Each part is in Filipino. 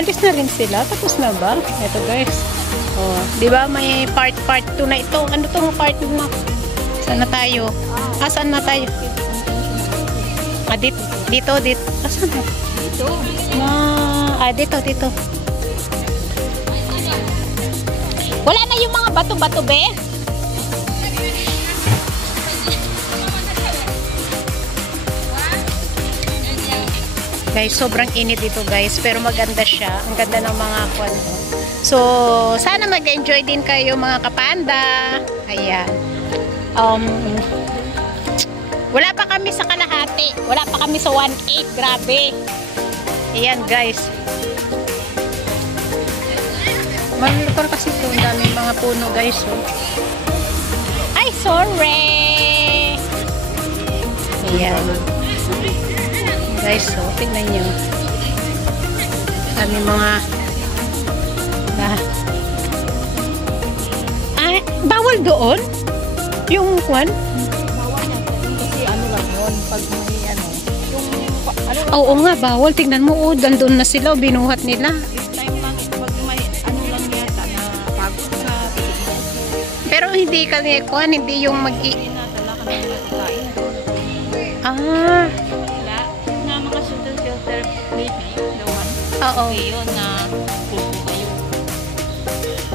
Umalis na rin sila. Tapos na ba? Ito guys. Oh, di ba may part 2 na ito? Ano tong part na? Saan na tayo? Saan na tayo? Dito. Saan na? Dito. Dito. Wala na yung mga bato-bato, be? Guys, sobrang init dito guys, pero maganda siya. Ang ganda ng mga kwan. So, sana mag-enjoy din kayo mga kapanda. Ayan. Wala pa kami sa kalahati. Wala pa kami sa 1/8. Grabe. Ayan guys. Malulukor kasi ito. Ang daming mga puno guys. Oh. Ay, sorry. Ayan. Guys, so, tingnan nyo. Kami mga bawal doon? Yung kwan? Bawal yan. Kasi ano lang yun. Pag may ano. Yung ano. Oo nga, bawal. Tingnan mo, dandun na sila. Binuhat nila. This time lang. Pag may ano lang yata na pagod sa titignan. Pero hindi kami kwan. Hindi yung Hindi na dala ka ng magkain. Na mga filter maybe the one. Oo. Yun na pupo kayo.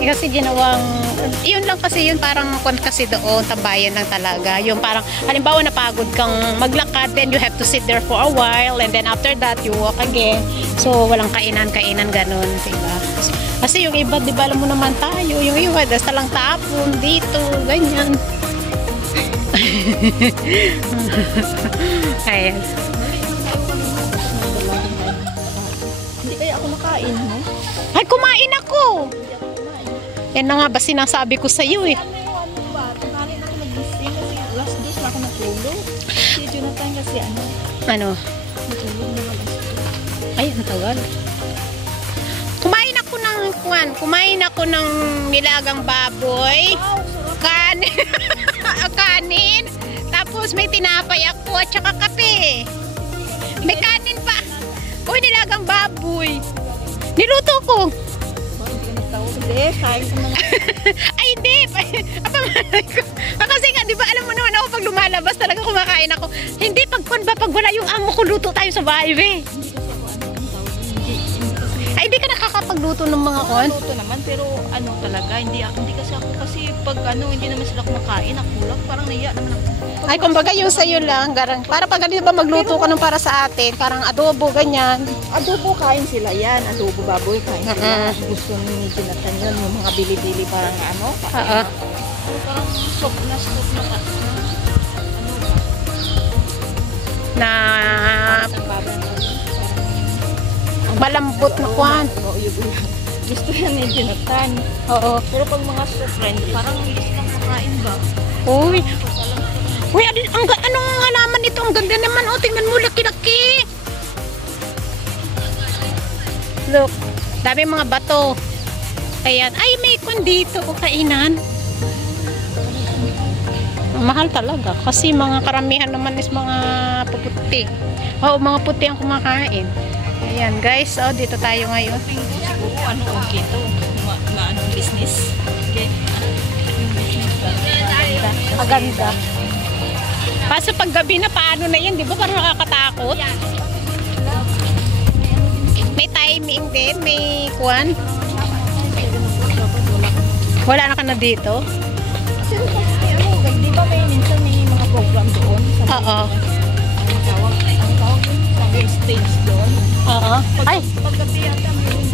Kasi ginawang, yun lang kasi yun parang kwan kasi doon, tambayan lang talaga. Yung parang, halimbawa napagod kang maglakad, then you have to sit there for a while, and then after that, you walk again. So, walang kainan, ganun, diba? Kasi yung iba, diba, alam mo naman tayo, yung iba, basta lang tapon, dito, ganyan. Ayan. Hindi kaya ako nakain, no? Ay, kumain ako! Yan na nga ba sinasabi ko sa iyo eh. Ano ba? Tangalin ako nag-gising kasi last dose na ako natulog. Si Jonathan kasi ano? Ano? Natulog na last dose. Ay, ang tagal. Kumain ako ng kwan. Kumain ako ng nilagang baboy. Wow, sarap. Kanin. Tapos may tinapay ako at saka kape. May kanin pa. Uy, nilagang baboy. Niluto ko. Hindi, kain ko naman. Ay, hindi. Kasi nga, di ba, alam mo naman ako, pag lumalabas talaga kumakain ako. Hindi, pag wala yung amo ko, luto tayo sa bahay, be. Ay, hindi ka nakakapagluto ng mga kon? Luto naman, pero ano talaga, hindi kasi ako, kasi pag ano, hindi naman sila kumakain, ako lang, parang naiya naman ako. Ay, kumbaga yung sa'yo lang, garang, para pag ganito ba magluto ka nung para sa atin, parang adobo, ganyan. Adobo kain sila yan, adobo baboy kain sila. Gusto ni Jonathan yun, yung mga bili-bili parang ano. Parang soup na ano ba? Na Ang parang malambot na kwan. gusto yan ni Jonathan. Oo. Pero pag mga soup friend, parang hindi silang makain ba? Uy. Uy, anong halaman nito? Ang ganda naman. O, tingnan mo, laki-laki. Look, dami mga bato. Ayan. Ay, may kwan dito. O, kainan. Mahal talaga. Kasi mga karamihan naman is mga puputi. Oo, mga puti ang kumakain. Ayan, guys. O, dito tayo ngayon. Siguro, ano, okay to. Anong business. Okay. Maganda. Kaso pag gabi na, paano na yan? Di ba parang nakakatakot? May timing din. May kwan. Wala na ka na dito? Kasi di ba may minsan may mga program doon? Oo. Ang tawag sa stage doon. Oo. Ay! Paggabi yata may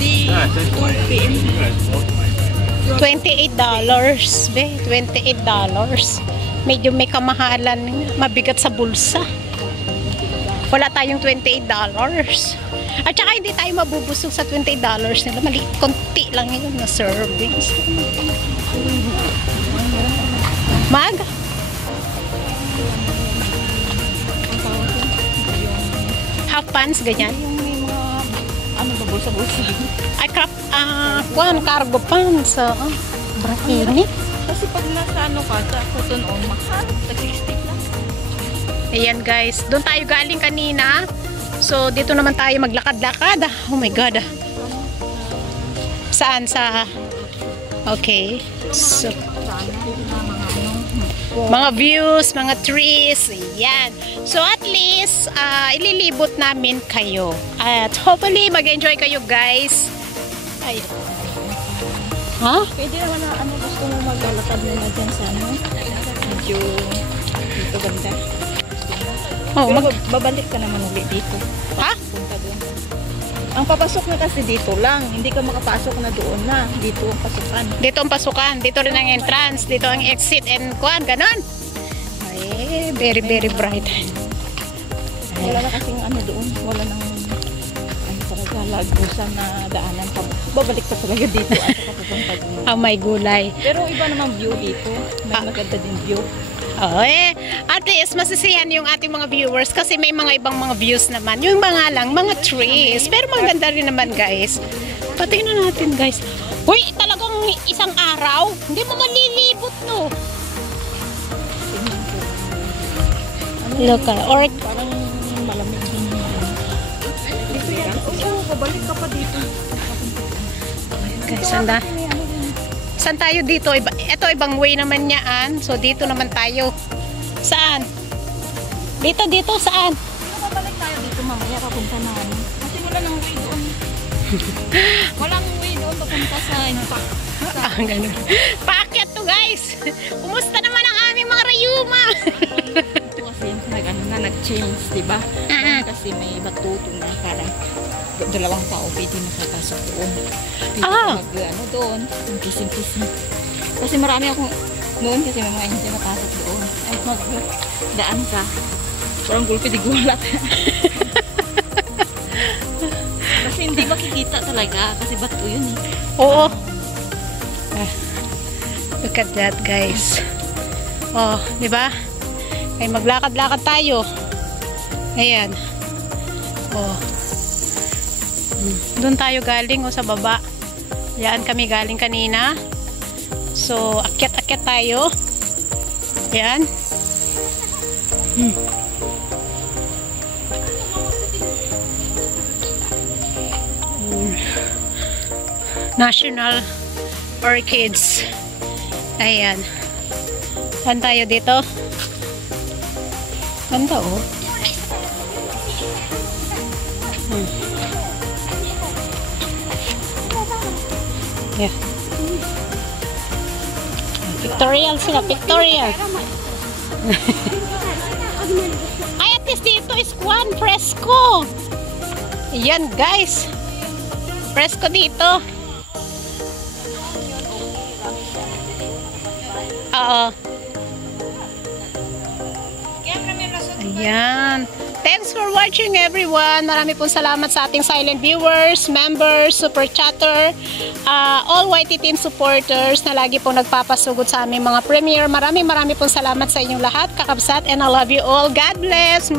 di 2 p.m. $28. Be, $28. Medyo may kamahalan. Mabigat sa bulsa. Wala tayong $28. At saka hindi tayo mabubusog sa $28 nila. Maliit, konti lang yun na servings. Mag? Half pants, ganyan. Yung may mga ano ba bulsa-bulsa. Ay, cargo pants. Brakini. Kasi pag nasa ano ka, sa cotton on, mahal. Nag-stick lang. Ayan guys, doon tayo galing kanina. So, dito naman tayo maglakad-lakad. Oh my God. Saan? Sa... Okay. So, mga views, mga trees. Yan. So, at least, ililibot namin kayo. At hopefully, mag-enjoy kayo, guys. Ay. Ha? Pwede naman na gusto mo maglalakad na dyan sa medyo dito ganda. Oh, Pero babalik ka naman ulit dito. Ha? Punta doon. Ang papasok na kasi dito lang. Hindi ka makapasok na doon na. Dito ang pasukan. Dito ang pasukan. Dito rin ang entrance. Dito ang exit and kuan. Ganon. Ay, very, very bright. Wala na kasing doon. Wala nang talaga lagusan na daanan pa. Babalik ka talaga dito at papupunta doon. May gulay. Pero iba namang view dito. May maganda din view. Oh, at least masisiyahan yung ating mga viewers kasi may mga ibang mga views naman. Yung mga lang, mga trees. Pero maganda rin naman, guys. Patingnan natin, guys. Uy, talagang isang araw. Hindi mo malilibot, no? Look, or... Parang malamig din. Dito yan. Oo, babalik ka pa dito. Guys, saan tayo dito? Ito, ibang way naman yan. So, dito naman tayo. Saan? Dito, saan? Babalik tayo dito mamaya papunta na kasi wala nang way doon. Walang way doon papunta sa impact. Ganun. Paakyat to, guys. Kumusta naman ang aming mga rayuma? Ito kasi nag-change, diba? Kasi may batuto na parang dalawang tao pwede nakapasok doon. Pwede doon, kissing. Kasi marami akong noon kasi may mga hindi napasok doon. Ay, magdaan ka. Parang gulpi di gulat. Kasi hindi makikita talaga kasi bato yun eh. Oo. Look at that, guys. Oh, di ba? Ay, maglakad-lakad tayo. Ayan. Oh. Doon tayo galing sa baba. Yan kami galing kanina. So, akyat-akyat tayo. Yan. National Orchids. Ayan. Saan tayo dito? Ganda, oh. Yeah. Pictorial sila, pictorial. Ay, at least dito is Juan Fresco. Ayan, guys. Fresco dito. Oo. Ayan. Thanks for watching, everyone. Marami pong salamat sa ating silent viewers, members, super chatter, all YT team supporters na lagi pong nagpapasugod sa aming mga premiere. Marami pong salamat sa inyong lahat, kakabsat, and I love you all. God bless.